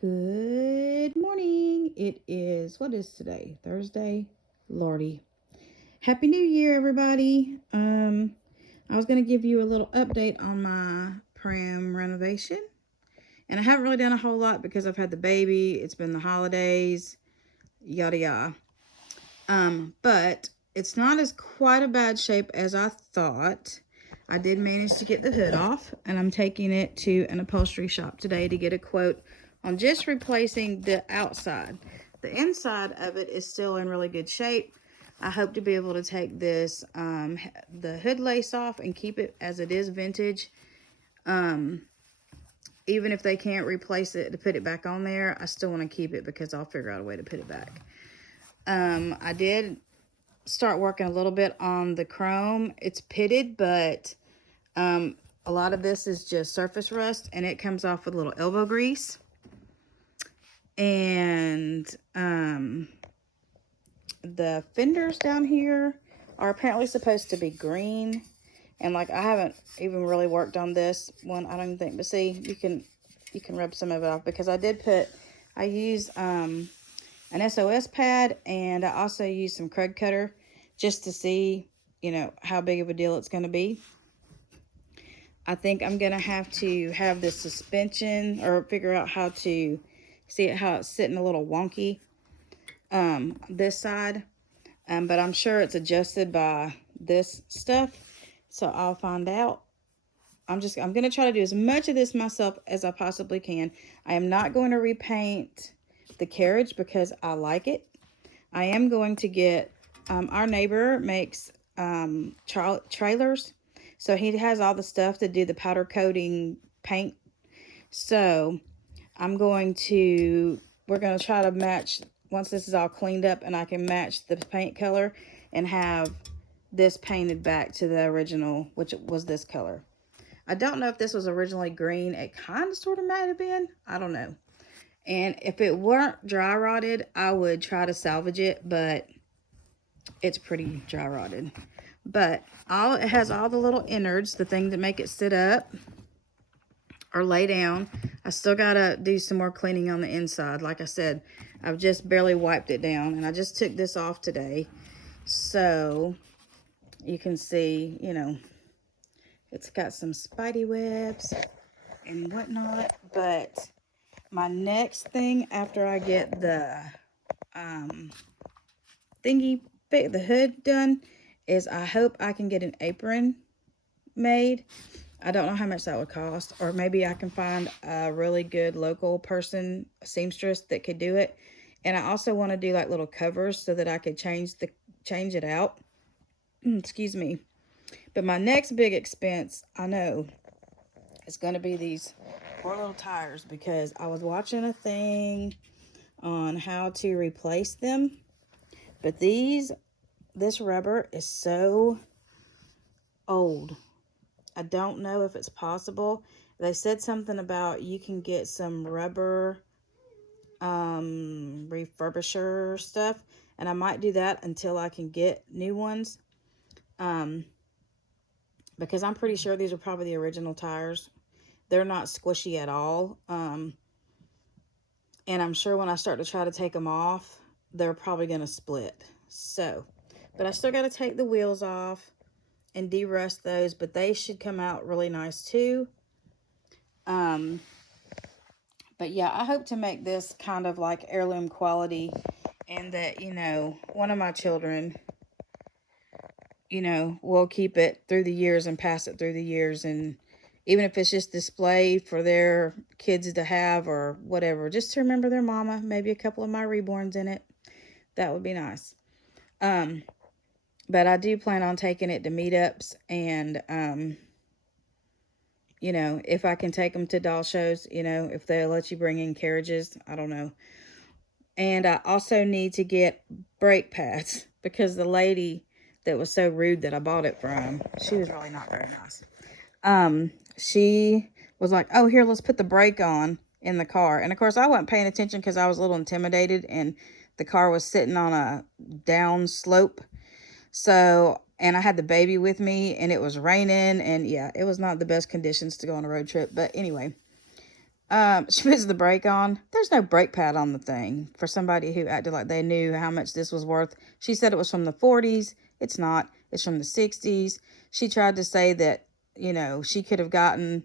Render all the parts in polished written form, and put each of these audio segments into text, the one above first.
Good morning. It is, what is today? Thursday? Lordy. Happy New Year, everybody. I was going to give you a little update on my pram renovation. And I haven't really done a whole lot because I've had the baby. It's been the holidays, yada yada. But it's not as quite a bad shape as I thought. I did manage to get the hood off, and I'm taking it to an upholstery shop today to get a quote on just replacing the outside. The inside of it is still in really good shape. I hope to be able to take this, the hood lace off and keep it as it is vintage. Even if they can't replace it to put it back on there, I still want to keep it because I'll figure out a way to put it back. I did start working a little bit on the chrome. It's pitted, but a lot of this is just surface rust, and it comes off with a little elbow grease. And the fenders down here are apparently supposed to be green, and like I haven't even really worked on this one, I don't even think, but see, you can rub some of it off because I use an SOS pad, and I also use some Krug cutter just to see, how big of a deal it's going to be. I think I'm going to have this suspension, or figure out how to see how it's sitting a little wonky, this side. But I'm sure it's adjusted by this stuff. So I'll find out. I'm going to try to do as much of this myself as I possibly can. I am not going to repaint the carriage because I like it. I am going to get, our neighbor makes trailers. So he has all the stuff to do the powder coating paint. So we're going to try to match, once this is all cleaned up and I can match the paint color, and have this painted back to the original, which was this color. I don't know if this was originally green. It kind of sort of might have been. I don't know. And if it weren't dry rotted, I would try to salvage it, but it's pretty dry rotted. But it has all the little innards, the thing that make it sit up or lay down. I still gotta do some more cleaning on the inside. Like I said, I've just barely wiped it down, and I just took this off today. So you can see, it's got some spidey webs and whatnot. But my next thing after I get the the hood done, is I hope I can get an apron made. I don't know how much that would cost, or maybe I can find a really good local person, a seamstress, that could do it. And I also want to do like little covers so that I could change it out. Excuse me. But my next big expense, I know, is going to be these poor little tires, because I was watching a thing on how to replace them. But this rubber is so old. I don't know if it's possible. They said something about you can get some rubber refurbisher stuff, and I might do that until I can get new ones. Because I'm pretty sure these are probably the original tires. They're not squishy at all. And I'm sure when I start to try to take them off, they're probably going to split. So, but I still got to take the wheels off and de-rust those, but they should come out really nice too. But yeah, I hope to make this kind of like heirloom quality, and that, one of my children, will keep it through the years and pass it through the years. And even if it's just displayed for their kids to have or whatever, just to remember their mama, maybe a couple of my reborns in it. That would be nice. But I do plan on taking it to meetups, and, if I can take them to doll shows, if they'll let you bring in carriages, I don't know. And I also need to get brake pads, because the lady that was so rude that I bought it from, she was really not very nice. She was like, oh, here, let's put the brake on in the car. And of course I wasn't paying attention because I was a little intimidated, and the car was sitting on a down slope. So, and I had the baby with me, and it was raining, and yeah, it was not the best conditions to go on a road trip. But anyway, She puts the brake on. There's no brake pad on the thing for somebody who acted like they knew how much this was worth. She said it was from the 40s. It's not. It's from the 60s. She tried to say that, she could have gotten,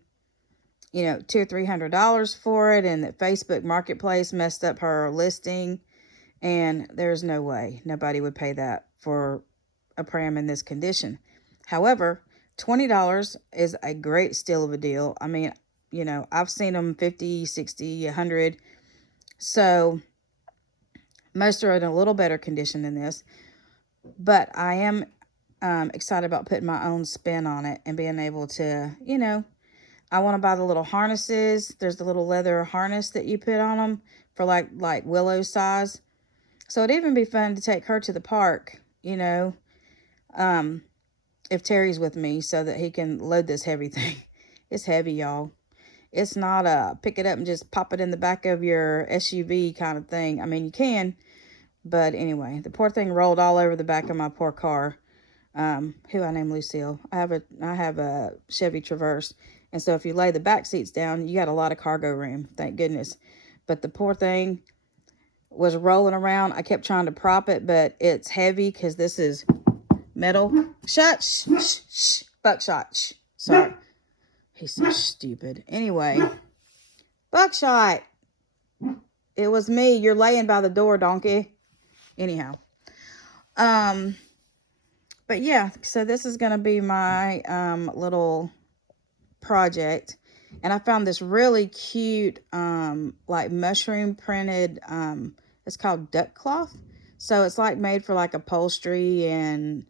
$200 or $300 for it, and that Facebook Marketplace messed up her listing. And there's no way nobody would pay that for a pram in this condition. However, $20 is a great steal of a deal. I mean, I've seen them 50, 60, 100. So most are in a little better condition than this. But I am excited about putting my own spin on it and being able to, I want to buy the little harnesses. There's the little leather harness that you put on them for like Willow size. So it'd even be fun to take her to the park, if Terry's with me so that he can load this heavy thing. It's heavy, y'all. It's not a pick it up and just pop it in the back of your SUV kind of thing. I mean, you can, but anyway, the poor thing rolled all over the back of my poor car, who I named Lucille. I have a Chevy Traverse, and so if you lay the back seats down, you got a lot of cargo room, thank goodness. But the poor thing was rolling around. I kept trying to prop it, but it's heavy because this is metal. Shut, shh, Buckshot, shh. Sorry. He's so stupid. Anyway, Buckshot. It was me. You're laying by the door, donkey. Anyhow. But yeah, so this is going to be my little project. And I found this really cute like mushroom printed it's called duck cloth. So it's like made for like upholstery and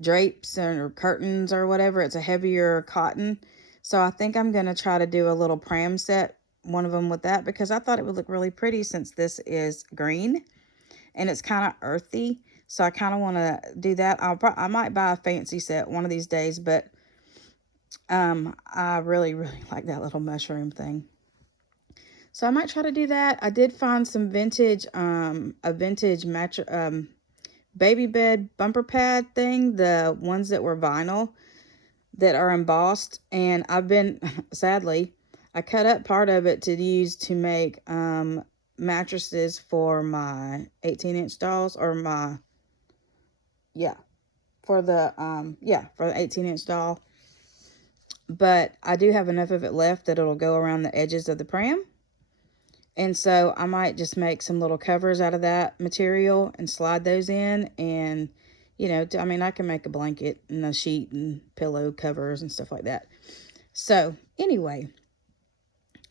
drapes or curtains or whatever. It's a heavier cotton. So I think I'm going to try to do a little pram set, one of them with that, because I thought it would look really pretty since this is green and it's kind of earthy. So I kind of want to do that. I might buy a fancy set one of these days, but I really, really like that little mushroom thing. So I might try to do that. I did find some vintage, a vintage baby bed bumper pad thing, the ones that were vinyl that are embossed, and I've been sadly I cut up part of it to use to make mattresses for my 18-inch dolls, or my for the 18-inch doll. But I do have enough of it left that it'll go around the edges of the pram. And so I might just make some little covers out of that material and slide those in. And, I mean, I can make a blanket and a sheet and pillow covers and stuff like that. So anyway,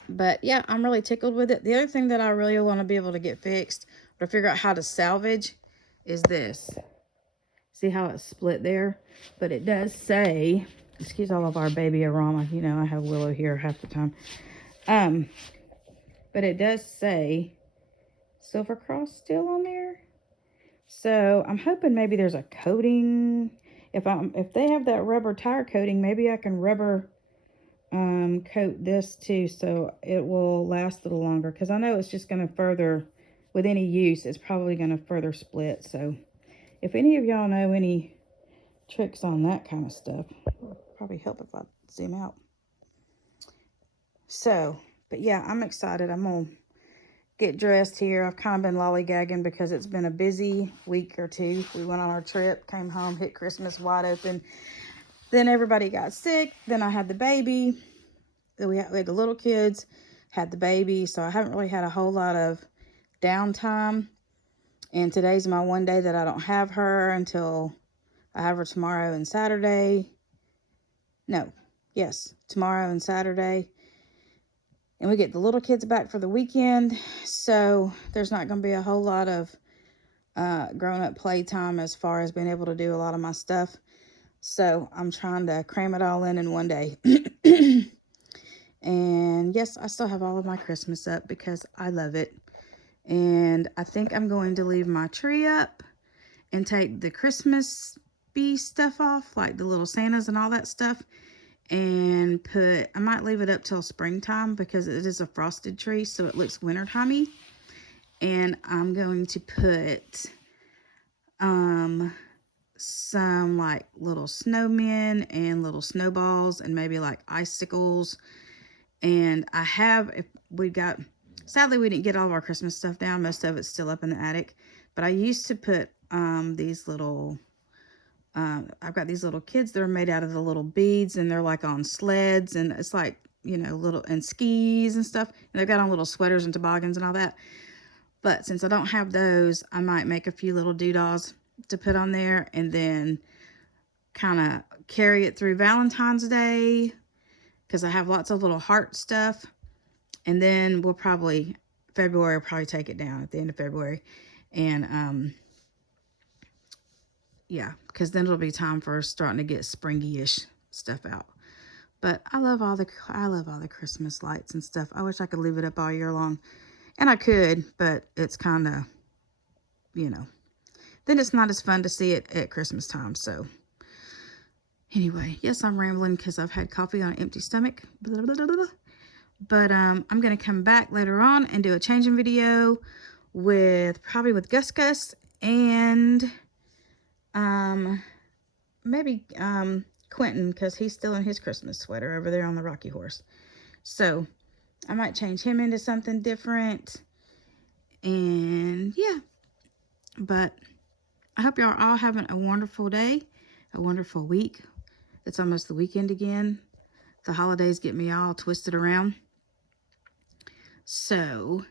but yeah, I'm really tickled with it. The other thing that I really want to be able to get fixed or figure out how to salvage is this. See how it's split there? But it does say, excuse all of our baby aroma. I have Willow here half the time. But it does say Silver Cross still on there. So I'm hoping maybe there's a coating. If they have that rubber tire coating, maybe I can rubber coat this too, so it will last a little longer. Because I know it's just going to further, with any use, it's probably going to further split. So if any of y'all know any tricks on that kind of stuff, it'll probably help if I zoom out. So, but yeah, I'm excited. I'm going to get dressed here. I've kind of been lollygagging because it's been a busy week or two. We went on our trip, came home, hit Christmas wide open. Then everybody got sick. Then I had the baby. Then we had the little kids, had the baby. So I haven't really had a whole lot of downtime. And today's my one day that I don't have her until I have her tomorrow and Saturday. Tomorrow and Saturday. And we get the little kids back for the weekend. So there's not going to be a whole lot of grown-up playtime as far as being able to do a lot of my stuff. So I'm trying to cram it all in one day. And yes, I still have all of my Christmas up because I love it. And I think I'm going to leave my tree up and take the Christmas bee stuff off, like the little Santas and all that stuff. And I might leave it up till springtime because it is a frosted tree, so it looks wintertimey. And I'm going to put some like little snowmen and little snowballs and maybe like icicles. And sadly, we didn't get all of our Christmas stuff down. Most of it's still up in the attic. But I used to put these little, I've got these little kids that are made out of the little beads, and they're like on sleds, and it's like, you know, little, and skis and stuff. And they've got on little sweaters and toboggans and all that. But since I don't have those, I might make a few little doodahs to put on there, and then kind of carry it through Valentine's Day, because I have lots of little heart stuff. And then we'll probably, February, we'll probably take it down at the end of February. And, yeah, because then it'll be time for starting to get springy-ish stuff out. But I love all the Christmas lights and stuff. I wish I could leave it up all year long. And I could, but it's kind of, you know, then it's not as fun to see it at Christmas time. So anyway, yes, I'm rambling because I've had coffee on an empty stomach. Blah, blah, blah, blah. But I'm going to come back later on and do a changing video probably with Gus and maybe Quentin, because he's still in his Christmas sweater over there on the Rocky Horse. So I might change him into something different. And yeah, but I hope y'all are all having a wonderful day, a wonderful week. It's almost the weekend again. The holidays get me all twisted around. So,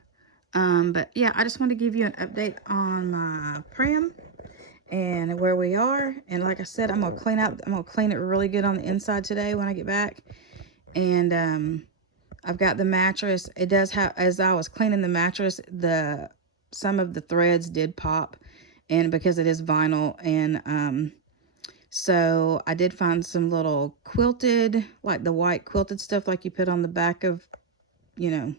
but yeah, I just want to give you an update on my pram and where we are. And like I said, I'm going to clean it really good on the inside today when I get back. And, I've got the mattress. It does have, as I was cleaning the mattress, some of the threads did pop, and because it is vinyl. And, so I did find some little quilted, like the white quilted stuff like you put on the back of, you know,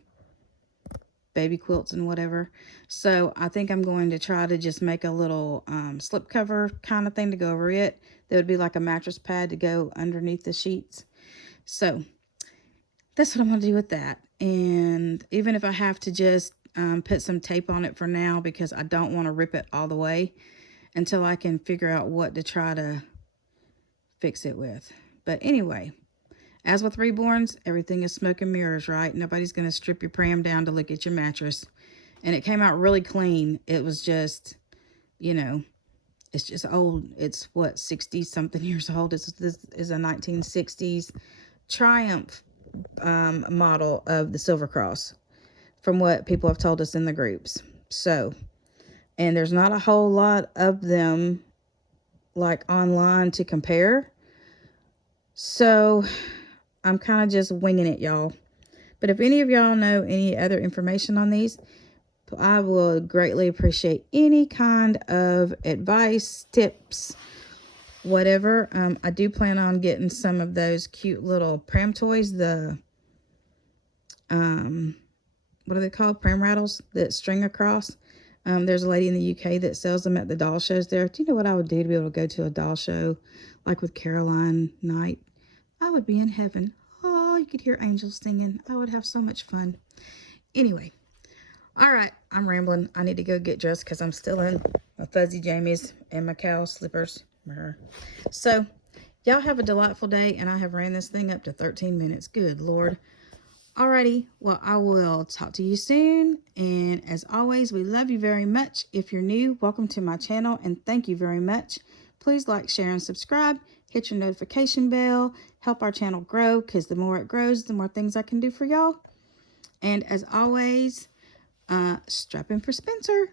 baby quilts and whatever. So I think I'm going to try to just make a little slip cover kind of thing to go over it. That would be like a mattress pad to go underneath the sheets. So that's what I'm going to do with that. And even if I have to just put some tape on it for now, because I don't want to rip it all the way until I can figure out what to try to fix it with. But anyway, as with reborns, everything is smoke and mirrors, right? Nobody's going to strip your pram down to look at your mattress. And it came out really clean. It was just, you know, it's just old. It's what, 60 something years old. This is a 1960s Triumph model of the Silver Cross, from what people have told us in the groups. So, and there's not a whole lot of them like online to compare. So I'm kind of just winging it, y'all. But if any of y'all know any other information on these, I will greatly appreciate any kind of advice, tips, whatever. I do plan on getting some of those cute little pram toys, the what are they called, pram rattles that string across. There's a lady in the UK that sells them at the doll shows there. Do you know what I would do to be able to go to a doll show like with Caroline Knight? I would be in heaven. Oh, you could hear angels singing. I would have so much fun. Anyway, all right, I'm rambling. I need to go get dressed because I'm still in my fuzzy jammies and my cow slippers. So y'all have a delightful day, and I have ran this thing up to 13 minutes. Good Lord. Alrighty, well, I will talk to you soon. And as always, we love you very much. If you're new, welcome to my channel, and thank you very much. Please like, share, and subscribe. Hit your notification bell. Help our channel grow, because the more it grows, the more things I can do for y'all. And as always, strap in for Spencer.